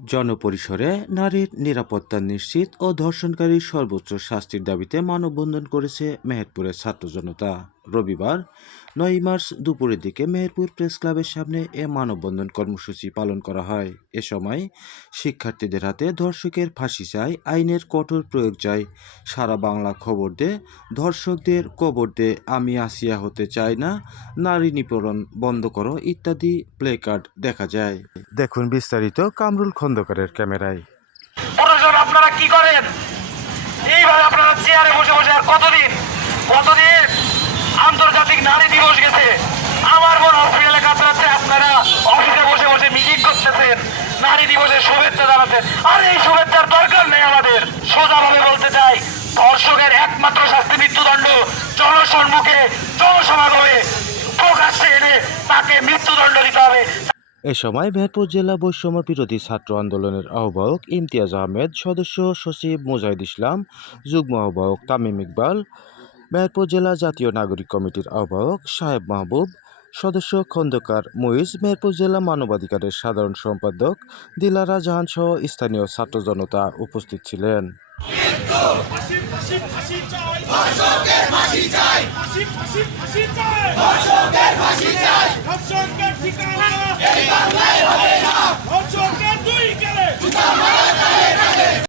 জনপরিসরে নারীর নিরাপত্তা নিশ্চিত ও ধর্ষণকারী সর্বোচ্চ শাস্তির দাবিতে মানববন্ধন করেছে মেহেরপুরের ছাত্র জনতা। রবিবার নয় মার্চ দুপুরের দিকে মেহেরপুর প্রেস ক্লাবের সামনে এ মানববন্ধন কর্মসূচি পালন করা হয়। এ সময় শিক্ষার্থীদের হাতে ধর্ষকের ফাঁসি চাই আইনের কঠোর প্রয়োগ চাই। সারা বাংলা খবর দে ধর্ষকদের কবর দে আমি আসিয়া হতে চাই না নারী নিপীড়ন বন্ধ করো ইত্যাদি প্লে কার্ড দেখা যায়। দেখুন বিস্তারিত কামরুল খন্দকারের ক্যামেরায়। আপনারা কি করেন? এইভাবে আপনারা চেয়ারে বসে বসে আর কতদিন জানাচ্ছেন আর এই শুভেচ্ছার দরকার নেই আমাদের। সোজাভাবে বলতে চাই, ধর্ষকের একমাত্র শাস্তি মৃত্যুদণ্ড জনসম্মুখে, জনসমাগমে প্রকাশ্যে এনে তাকে মৃত্যুদণ্ড দিতে হবে। এ সময় মেহেরপুর জেলা বৈষম্য বিরোধী ছাত্র আন্দোলনের আহ্বায়ক ইমতিয়াজ আহমেদ, সদস্য সচিব মুজাহিদ ইসলাম, যুগ্ম আহ্বায়ক তামিম ইকবাল, মেহেরপুর জেলা জাতীয় নাগরিক কমিটির আহ্বায়ক সাহেব মাহবুব সদস্য খন্দকার মুইজ মেহেরপুর জেলা মানবাধিকারের সাধারণ সম্পাদক দিলারা জাহান সহ স্থানীয় ছাত্র জনতা উপস্থিত ছিলেন।